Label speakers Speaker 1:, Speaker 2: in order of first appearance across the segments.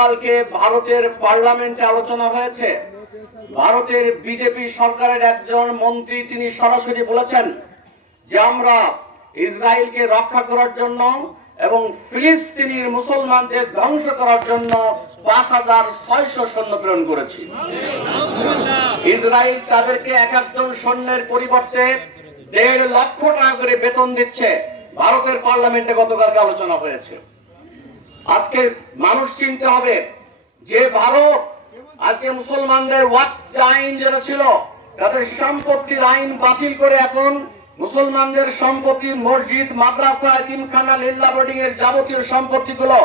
Speaker 1: গতকালকে ভারতের পার্লামেন্টে আলোচনা হয়েছে। ভারতের বিজেপি সরকারের একজন মন্ত্রী তিনি সরাসরি বলেছেন যে আমরা ইসরায়েলকে রক্ষা করার জন্য এবং ফিলিস্তিনির মুসলমানদের ধ্বংস করার জন্য পাঁচ হাজার ছয়শো সৈন্য প্রেরণ করেছি। ইসরায়েল তাদেরকে এক একজন সৈন্যের পরিবর্তে দেড় লক্ষ টাকা করে বেতন দিচ্ছে। ভারতের পার্লামেন্টে গতকালকে আলোচনা হয়েছে। আজকে মানুষ চিনতে হবে যে ভারত আজকে মুসলমানদের ওয়াক্ত আইন যেটা ছিল, তাদের সম্পত্তির আইন বাতিল করে এখন মুসলমানদের সম্পত্তির মসজিদ, মাদ্রাসা এতিমখানা লিল্লা বোর্ডিং এর যাবতীয় সম্পত্তিগুলো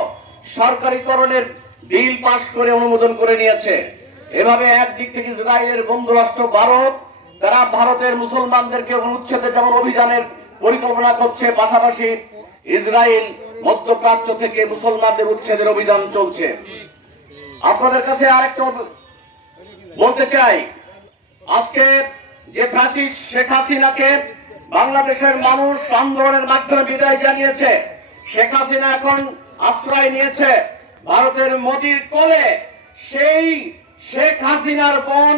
Speaker 1: সরকারিকরণের বিল পাশ করে অনুমোদন করে নিয়েছে। এভাবে একদিক থেকে ইসরায়েলের বন্ধু রাষ্ট্র ভারত, তারা ভারতের মুসলমানদেরকে অনুচ্ছেদে যেমন অভিযানের পরিকল্পনা করছে, পাশাপাশি ইসরায়েল মধ্যপ্রাচ্য থেকে মুসলমানদের উচ্ছেদের অভিযান চলছে। আপনাদের কাছে আরেকটা বলতে চাই, আজকে যে ফাঁসি শেখ হাসিনাকে বাংলাদেশের মানুষ আন্দোলনের মাধ্যমে বিদায় জানিয়েছে, শেখ হাসিনা এখন আশ্রয় নিয়েছে ভারতের মোদির কোলে। সেই শেখ হাসিনার বোন,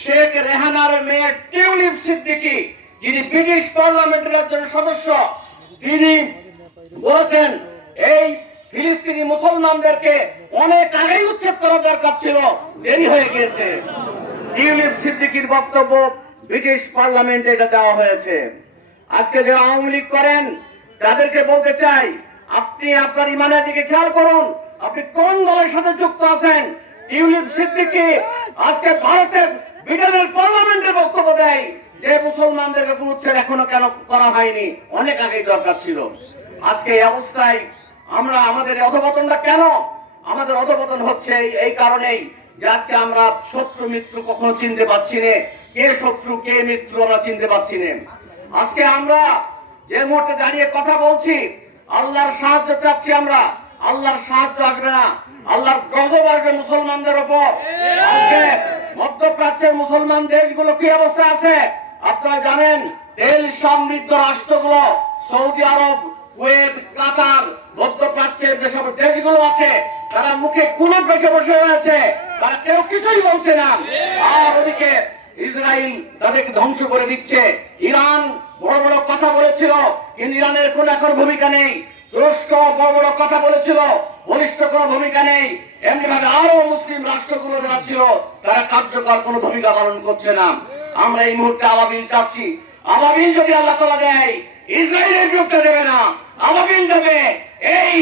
Speaker 1: শেখ রেহানার মেয়ে টিউলিপ সিদ্দিকী, যিনি ব্রিটিশ পার্লামেন্টের একজন সদস্য, তিনি বলেছেন এই ফিলিস্তিনি মুসলমানদেরকে অনেক আগেই উচ্ছেদ করা দরকার ছিল। দেরি হয়ে গিয়েছে। টিউলিপ সিদ্দিকির বক্তব্য ব্রিটিশ পার্লামেন্টে এটা দেওয়া হয়েছে। আজকে যারা আওয়ামী লীগ করেন, তাদেরকে বলতে চাই, আপনি আপনার ইমানের দিকে খেয়াল করুন, আপনি কোন দলের সাথে যুক্ত আছেন? টিউলিপ সিদ্দিকি আজকে ভারতের ব্রিটেনের পার্লামেন্টে বক্তব্য দেয় যে, মুসলমানদেরকে উচ্ছেদ এখনও কেন করা হয়নি? অনেক আগেই দরকার ছিল। আজকে এই অবস্থায় আমরা আমাদের অধপতনটা কেন? আমাদের অধপতন হচ্ছে এই- কারণেই যে আজকে আমরা শত্রু, মিত্র কখনো চিনতে পারছি না। কে শত্রু, কে মিত্র আমরা চিনতে পারছি না। আজকে আমরা যে মুহূর্তে দাঁড়িয়ে কথা বলছি, আল্লাহর সাহায্য চাচ্ছি আমরা। আল্লাহর সাহায্য আসবে না। আল্লাহর গজব আসবে মুসলমানদের ওপর। মধ্যপ্রাচ্যের মুসলমান দেশগুলো কি অবস্থা আছে? আপনারা জানেন, তেল সমৃদ্ধ রাষ্ট্রগুলো সৌদি আরব কুয়েত কাতার, মধ্যপ্রাচ্যের যেসব দেশগুলো আছে, তারা মুখে কুলুপ রেখে বসে রয়েছে। তারা কেউ কিছুই বলছে না। আর ওদিকে ইসরায়েল তাদেরকে ধ্বংস করে দিচ্ছে। ইরান বড় বড় কথা বলেছিল, কিন্তু ইরানের কোন এখন ভূমিকা নেই। তুরস্ক বড় বড় কথা বলেছিল, বলিষ্ঠ কোনো ভূমিকা নেই। এমনি ভাবে আরও মুসলিম রাষ্ট্রগুলো যারা ছিল, তারা কার্যকর কোনো ভূমিকা পালন করছে না। আমরা এই মুহূর্তে আবাবিল চাচ্ছি। আবাবিল যদি আল্লাহ তালা দেয় ইসরায়েলের বিরুদ্ধে দেবে না। আবাবিল দেবে এই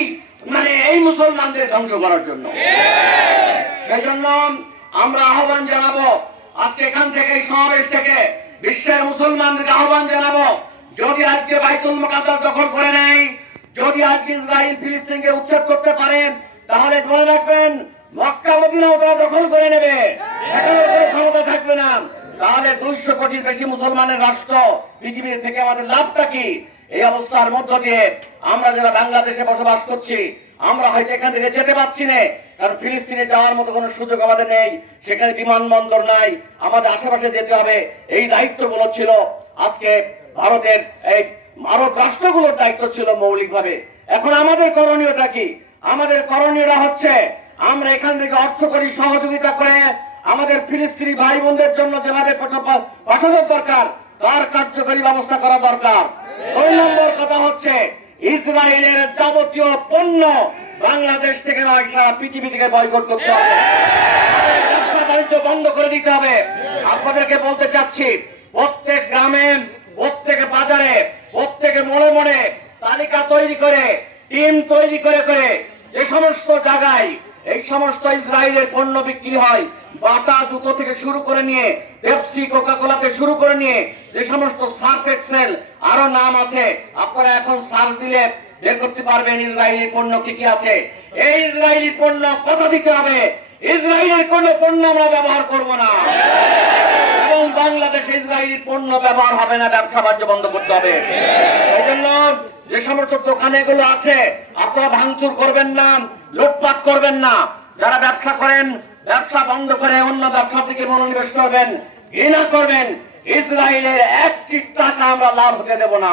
Speaker 1: মানে এই মুসলমানদের ধ্বংস করার জন্য। সেই জন্য আমরা আহ্বান জানাব, আজকে এখান থেকে সমাবেশ থেকে বিশ্বের মুসলমানদেরকে আহ্বান জানাব, যদি আজকে বাইতুল মোকাদ্দাস দখল করে নেয়, যদি আজকে ইসরায়েল ফিলিস্তিনকে উচ্ছেদ করতে পারেন তাহলে মনে রাখবেন, মক্কা, মদিনাও তারা দখল করে নেবে। ক্ষমতা থাকবে না। তাহলে দুইশো কোটির বেশি মুসলমানের রাষ্ট্র পৃথিবীর থেকে আমাদের লাভটা কি? এই অবস্থার মধ্য দিয়ে আমরা যারা বাংলাদেশে বসবাস করছি, আমরা হয়তো এখান থেকে যেতে পারছি না, কারণ ফিলিস্তিনে যাওয়ার মতো কোনো সুযোগ আমাদের নেই, সেখানে বিমানবন্দর নাই, আমাদের আশেপাশে যেতে হবে। এই দায়িত্বগুলো ছিল আজকে ভারতের এই আরব রাষ্ট্রগুলোর দায়িত্ব ছিল মৌলিকভাবে। এখন আমাদের করণীয়টা কি? আমাদের করণীয়টা হচ্ছে আমরা এখান থেকে অর্থ করি সহযোগিতা করে আমাদের ফিলিস্তিনি ভাই বোনদের জন্য যেভাবে পাঠা- পাঠানোর দরকার তার কার্যকরী ব্যবস্থা করা দরকার। দুই নম্বর কথা হচ্ছে, ইসরায়েলের যাবতীয় পণ্য বাংলাদেশ থেকে নয়, সারা পৃথিবী থেকে বয়কট করতে হবে। বাণিজ্য বন্ধ করে দিতে হবে। আপনাদেরকে বলতে চাচ্ছি, প্রত্যেক গ্রামে, প্রত্যেক বাজারে, প্রত্যেক মোড়ে মোড়ে তালিকা তৈরি করে, টিম তৈরি করে করে যে সমস্ত জায়গায় এই সমস্ত ইসরায়েলের পণ্য বিক্রি হয়। বাটা জুতো থেকে শুরু করে নিয়ে, পেপসি কোকা কোলাতে শুরু করে নিয়ে যে সমস্ত সার্ফ এক্সেল, আরও নাম আছে। আপনারা এখন সার্চ দিলে বের করতে পারবেন ইসরায়েলি পণ্য কি কি আছে। এই ইসরায়েলি পণ্য কত দিতে হবে? ইসরায়েলের কোন পণ্য আমরা ব্যবহার করব না। এবং বাংলাদেশে ইসরায়েলি পণ্য ব্যবহার হবে না, ব্যবসা বাণিজ্য বন্ধ করতে হবে। এই জন্য যে সমস্ত দোকানে এগুলো আছে, আপনারা ভাঙচুর করবেন না। লুটপাট করবেন না। যারা ব্যবসা করেন, ব্যবসা বন্ধ করে অন্য ব্যবসা থেকে মনোনিবেশ করবেন, ঘৃণা করবেন, ইসরায়েলের একটি টাকা আমরা লাভ হতে দেব না।